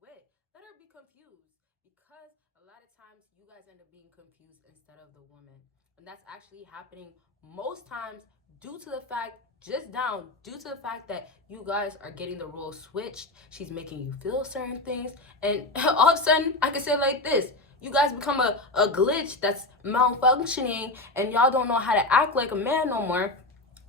with. Let her be confused, because a lot of times you guys end up being confused instead of the woman. And that's actually happening most times due to the fact, due to the fact that you guys are getting the roles switched. She's making you feel certain things, and all of a sudden, I can say it like this: you guys become a glitch that's malfunctioning, and y'all don't know how to act like a man no more.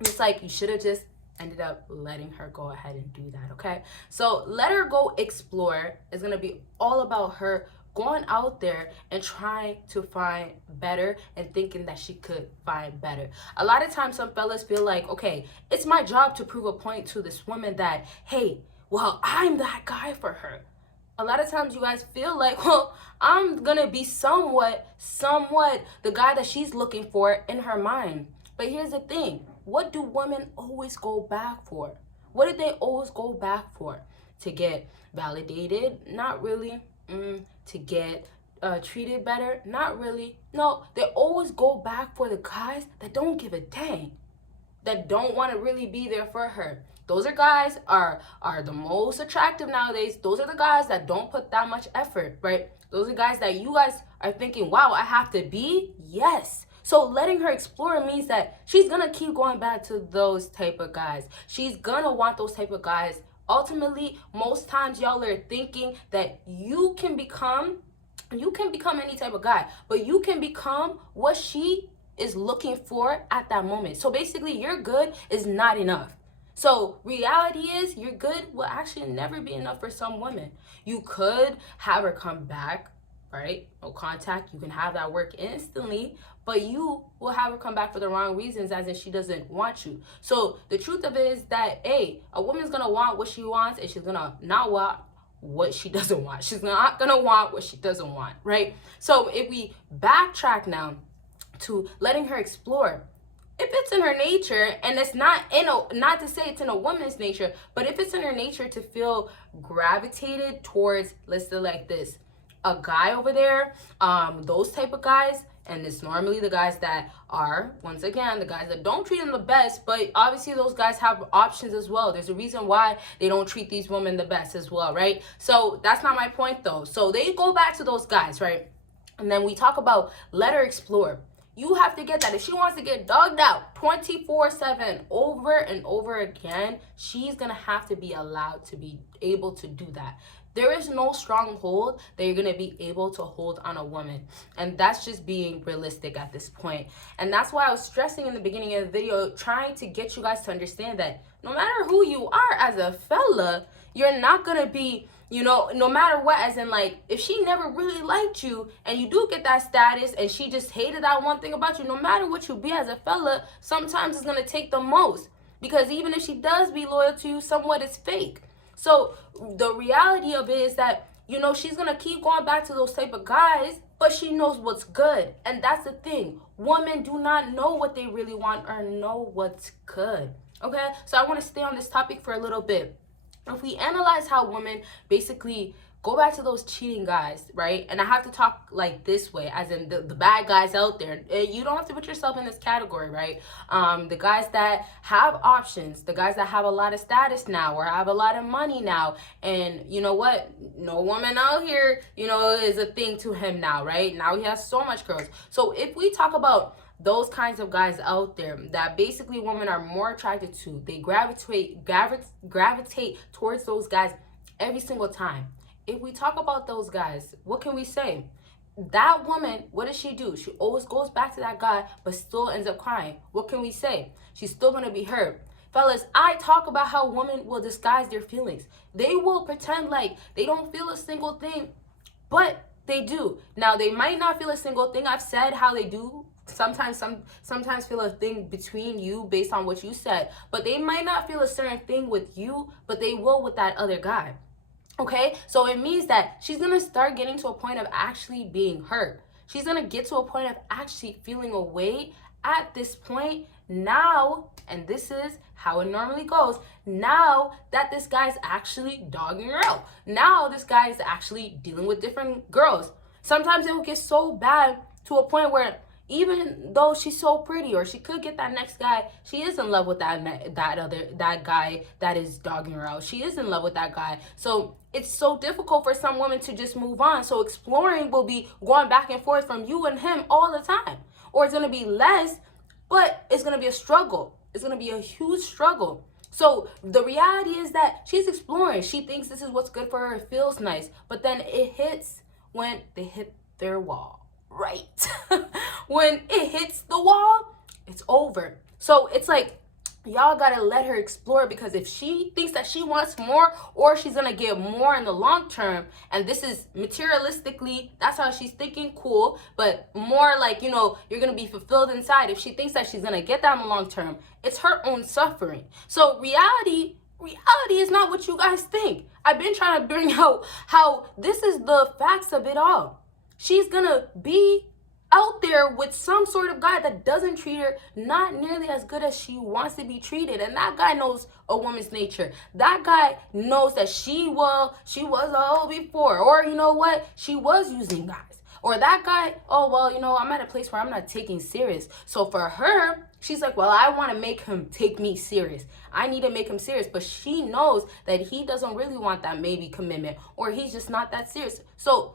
It's like you should have just ended up letting her go ahead and do that, okay? So let her go explore. It's gonna be all about her going out there and trying to find better and thinking that she could find better. A lot of times some fellas feel like, okay, it's my job to prove a point to this woman that, hey, well, I'm that guy for her. A lot of times you guys feel like, well, I'm gonna be somewhat the guy that she's looking for in her mind. But here's the thing: what do women always go back for? What did they always go back for? To get validated? Not really. To get treated better? Not really. No, they always go back for the guys that don't give a dang, that don't want to really be there for her. Those are guys are the most attractive nowadays. Those are the guys that don't put that much effort, right? Those are guys that you guys are thinking, wow, I have to be? Yes. So letting her explore means that she's gonna keep going back to those type of guys. She's gonna want those type of guys. Ultimately, most times y'all are thinking that you can become any type of guy, but you can become what she is looking for at that moment. So basically, your good is not enough. So reality is, your good will actually never be enough for some women. You could have her come back, right? No contact. You can have that work instantly, but you will have her come back for the wrong reasons, as in she doesn't want you. So the truth of it is that, hey, a woman's gonna want what she wants, and she's gonna not want what she doesn't want. She's not gonna want what she doesn't want, right? So if we backtrack now to letting her explore, if it's in her nature, and it's not to say it's in a woman's nature, but if it's in her nature to feel gravitated towards, let's say like this, a guy over there, those type of guys, and it's normally the guys that are, once again, the guys that don't treat them the best, but obviously those guys have options as well. There's a reason why they don't treat these women the best as well, right? So that's not my point though. So they go back to those guys, right? And then we talk about let her explore. You have to get that. If she wants to get dogged out 24/7 over and over again, she's going to have to be allowed to be able to do that. There is no stronghold that you're going to be able to hold on a woman. And that's just being realistic at this point. And that's why I was stressing in the beginning of the video, trying to get you guys to understand that no matter who you are as a fella, you're not going to be, no matter what, as in like, if she never really liked you and you do get that status and she just hated that one thing about you, no matter what you be as a fella, sometimes it's going to take the most. Because even if she does be loyal to you, somewhat it's fake. So the reality of it is that, she's going to keep going back to those type of guys, but she knows what's good. And that's the thing. Women do not know what they really want or know what's good. Okay? So I want to stay on this topic for a little bit. If we analyze how women basically go back to those cheating guys, right? And I have to talk like this way, as in the bad guys out there. You don't have to put yourself in this category, right? The guys that have options, the guys that have a lot of status now or have a lot of money now. And you know what? No woman out here, is a thing to him now, right? Now he has so much girls. So if we talk about those kinds of guys out there that basically women are more attracted to, they gravitate towards those guys every single time. If we talk about those guys, what can we say? That woman, what does she do? She always goes back to that guy, but still ends up crying. What can we say? She's still going to be hurt. Fellas, I talk about how women will disguise their feelings. They will pretend like they don't feel a single thing, but they do. Now, they might not feel a single thing. I've said how they do sometimes feel a thing between you based on what you said, but they might not feel a certain thing with you, but they will with that other guy. Okay, so it means that she's gonna start getting to a point of actually being hurt. She's gonna get to a point of actually feeling a way at this point now, and this is how it normally goes, now that this guy's actually dogging her out. Now this guy is actually dealing with different girls. Sometimes it will get so bad to a point where even though she's so pretty, or she could get that next guy, she is in love with that guy that is dogging her out. She is in love with that guy. So it's so difficult for some women to just move on. So exploring will be going back and forth from you and him all the time. Or it's going to be less, but it's going to be a struggle. It's going to be a huge struggle. So the reality is that she's exploring. She thinks this is what's good for her. It feels nice. But then it hits when they hit their wall, right? When it hits the wall, it's over. So it's like, y'all gotta let her explore, because if she thinks that she wants more, or she's gonna get more in the long term, and this is materialistically, that's how she's thinking, cool, but more like, you know, you're gonna be fulfilled inside. If she thinks that she's gonna get that in the long term, it's her own suffering. So reality is not what you guys think. I've been trying to bring out how this is the facts of it all. She's gonna be out there with some sort of guy that doesn't treat her not nearly as good as she wants to be treated. And that guy knows a woman's nature. That guy knows that she was a hoe before, or you know what, she was using guys. Or that guy, oh, well, you know, I'm at a place where I'm not taking serious. So for her, she's like, well, I want to make him take me serious. I need to make him serious. But she knows that he doesn't really want that maybe commitment, or he's just not that serious. So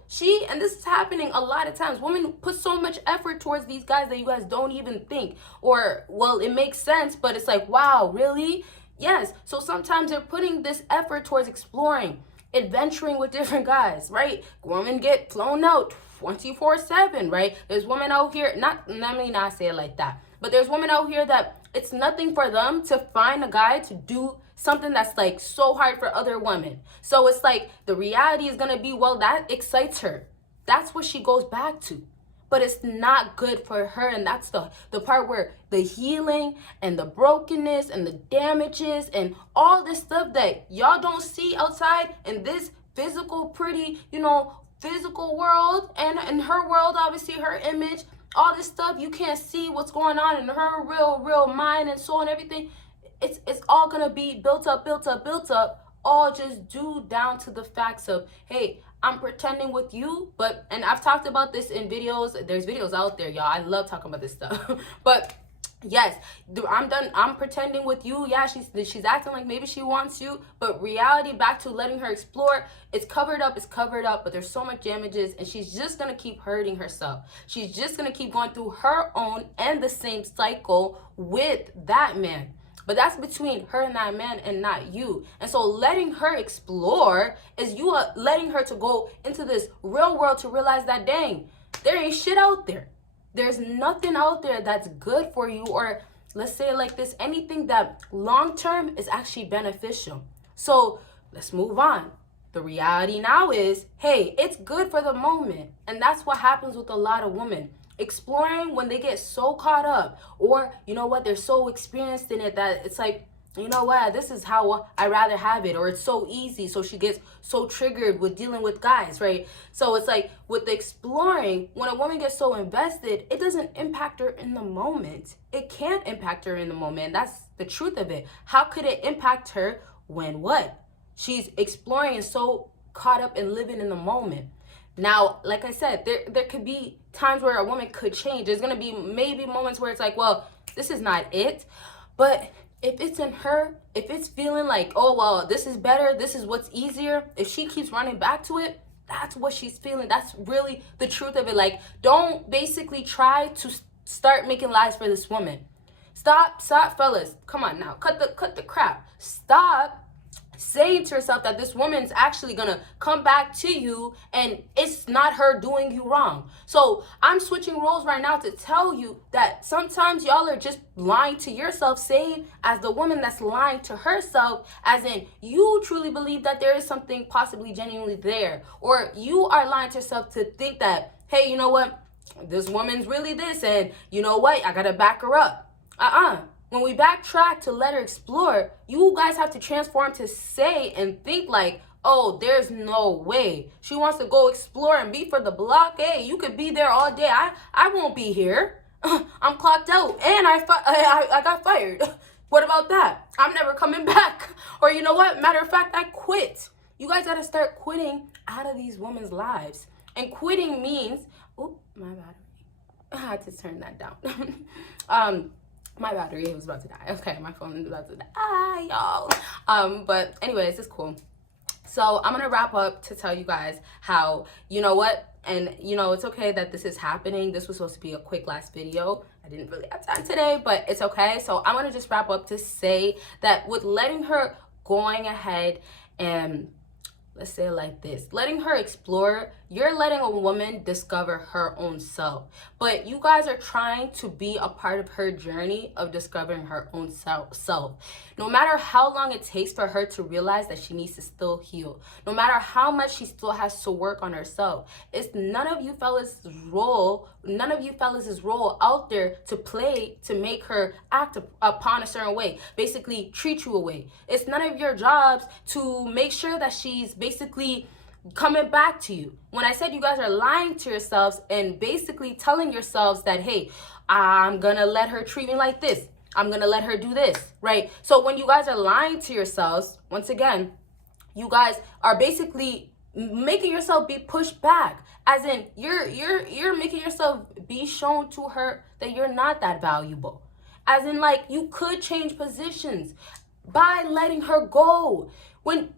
and this is happening a lot of times, women put so much effort towards these guys that you guys don't even think, or, well, it makes sense, but it's like, wow, really? Yes. So sometimes they're putting this effort towards exploring, adventuring with different guys, right? Women get flown out 24/7, right? There's women out here, let me not say it like that, but there's women out here that it's nothing for them to find a guy to do something that's like so hard for other women. So it's like the reality is gonna be, well, that excites her. That's what she goes back to. But it's not good for her, and that's the part where the healing and the brokenness and the damages and all this stuff that y'all don't see outside in this physical, pretty, you know, physical world, and in her world, obviously her image, all this stuff, you can't see what's going on in her real mind and soul and everything. It's all gonna be built up, all just due down to the facts of, hey, I'm pretending with you, and I've talked about this in videos. There's videos out there, y'all. I love talking about this stuff. But yes, I'm pretending with you. Yeah, she's acting like maybe she wants you, but reality, back to letting her explore, it's covered up, but there's so much damages, and she's just gonna keep hurting herself. She's just gonna keep going through her own and the same cycle with that man. But that's between her and that man, and not you. And so letting her explore is you letting her to go into this real world to realize that, dang, there ain't shit out there. There's nothing out there that's good for you, or let's say it like this, anything that long-term is actually beneficial. So let's move on. The reality now is, hey, it's good for the moment. And that's what happens with a lot of women. Exploring when they get so caught up, or you know what, they're so experienced in it that it's like, you know what, this is how I rather have it, or it's so easy, so she gets so triggered with dealing with guys, right? So it's like with the exploring, when a woman gets so invested, it doesn't impact her in the moment. It can't impact her in the moment. That's the truth of it. How could it impact her when what? She's exploring and so caught up and living in the moment. Now, like I said, there could be times where a woman could change. There's going to be maybe moments where it's like, well, this is not it. But if it's in her, if it's feeling like, oh, well, this is better, this is what's easier, if she keeps running back to it, that's what she's feeling. That's really the truth of it. Like, don't basically try to start making lies for this woman. Stop, fellas. Come on now. Cut the crap. Stop saying to yourself that this woman's actually gonna come back to you and it's not her doing you wrong. So I'm switching roles right now to tell you that sometimes y'all are just lying to yourself, saying as the woman that's lying to herself, as in you truly believe that there is something possibly genuinely there, or you are lying to yourself to think that, hey, you know what, this woman's really this, and you know what, I gotta back her up. When we backtrack to let her explore, you guys have to transform to say and think like, oh, there's no way. She wants to go explore and be for the block. Hey, you could be there all day. I won't be here. I'm clocked out and I got fired. What about that? I'm never coming back. Or you know what? Matter of fact, I quit. You guys got to start quitting out of these women's lives. And quitting means, oh, my battery. I had to turn that down. My battery was about to die. Okay, my phone was about to die, y'all. But anyways, it's cool. So I'm gonna wrap up to tell you guys how, you know what, and you know, it's okay that this is happening. This was supposed to be a quick last video. I didn't really have time today, but it's okay. So I'm gonna just wrap up to say that with letting her going ahead and, let's say it like this, letting her explore, you're letting a woman discover her own self. But you guys are trying to be a part of her journey of discovering her own self. No matter how long it takes for her to realize that she needs to still heal, no matter how much she still has to work on herself, it's none of you fellas' role out there to play to make her act upon a certain way, basically treat you away. It's none of your jobs to make sure that she's basically coming back to you. When I said you guys are lying to yourselves and basically telling yourselves that, hey, I'm gonna let her treat me like this, I'm gonna let her do this, right? So when you guys are lying to yourselves, once again, you guys are basically making yourself be pushed back, as in you're making yourself be shown to her that you're not that valuable, as in like you could change positions by letting her go. When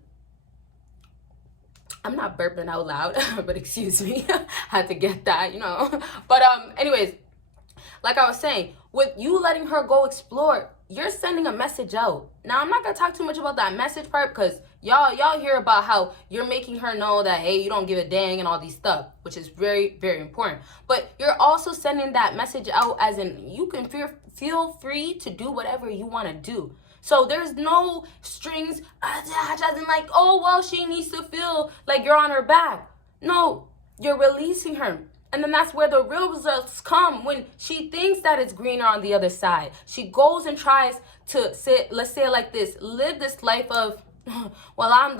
I'm not burping out loud, but excuse me, had to get that, you know. But anyways, like I was saying, with you letting her go explore, you're sending a message out. Now, I'm not gonna talk too much about that message part because y'all hear about how you're making her know that, hey, you don't give a dang and all these stuff, which is very, very important. But you're also sending that message out as in you can feel free to do whatever you want to do. So there's no strings, as in like, oh, well, she needs to feel like you're on her back. No, you're releasing her. And then that's where the real results come, when she thinks that it's greener on the other side. She goes and tries to say, let's say it like this, live this life of, well, I'm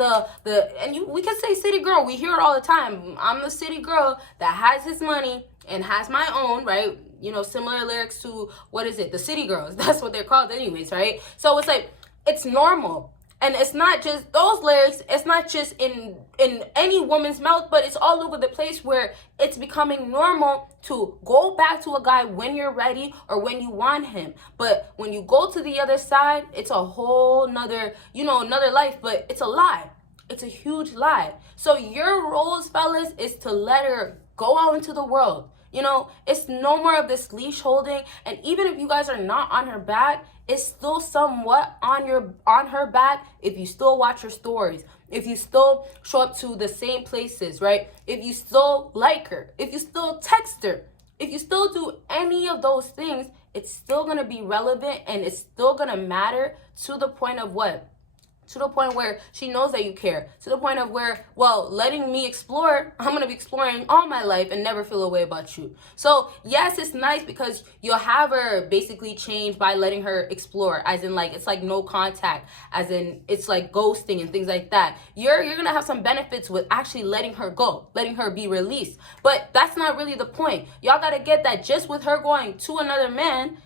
we can say city girl. We hear it all the time. I'm the city girl that has his money and has my own, right? You know, similar lyrics to, what is it? The City Girls. That's what they're called anyways, right? So it's like, it's normal. And it's not just those lyrics. It's not just in any woman's mouth, but it's all over the place where it's becoming normal to go back to a guy when you're ready or when you want him. But when you go to the other side, it's a whole nother, you know, another life, but it's a lie. It's a huge lie. So your roles, fellas, is to let her go out into the world. You know, it's no more of this leash holding. And even if you guys are not on her back, it's still somewhat on her back if you still watch her stories, if you still show up to the same places, right? If you still like her, if you still text her, if you still do any of those things, it's still going to be relevant and it's still going to matter to the point of what? To the point where she knows that you care. To the point of where, well, letting me explore, I'm going to be exploring all my life and never feel a way about you. So, yes, it's nice because you'll have her basically change by letting her explore. As in, like, it's like no contact. As in, it's like ghosting and things like that. You're going to have some benefits with actually letting her go. Letting her be released. But that's not really the point. Y'all got to get that just with her going to another man,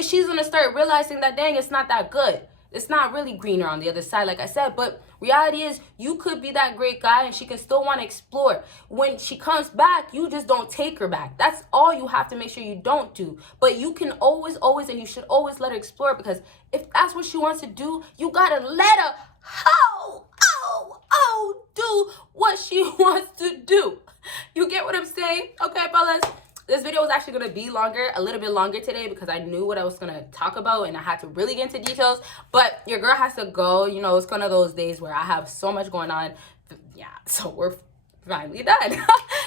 she's going to start realizing that, dang, it's not that good. It's not really greener on the other side, like I said. But reality is, you could be that great guy and she can still want to explore. When she comes back, you just don't take her back. That's all you have to make sure you don't do. But you can always, and you should always let her explore, because if that's what she wants to do, you got to let her do what she wants to do. You get what I'm saying? Okay, fellas? This video was actually going to be a little bit longer today, because I knew what I was going to talk about and I had to really get into details. But your girl has to go. You know, it's one of those days where I have so much going on. Yeah, so we're finally done.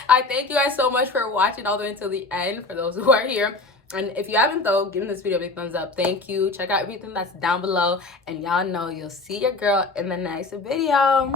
I thank you guys so much for watching all the way until the end, for those who are here. And if you haven't, though, give this video a big thumbs up. Thank you. Check out everything that's down below. And y'all know you'll see your girl in the next video.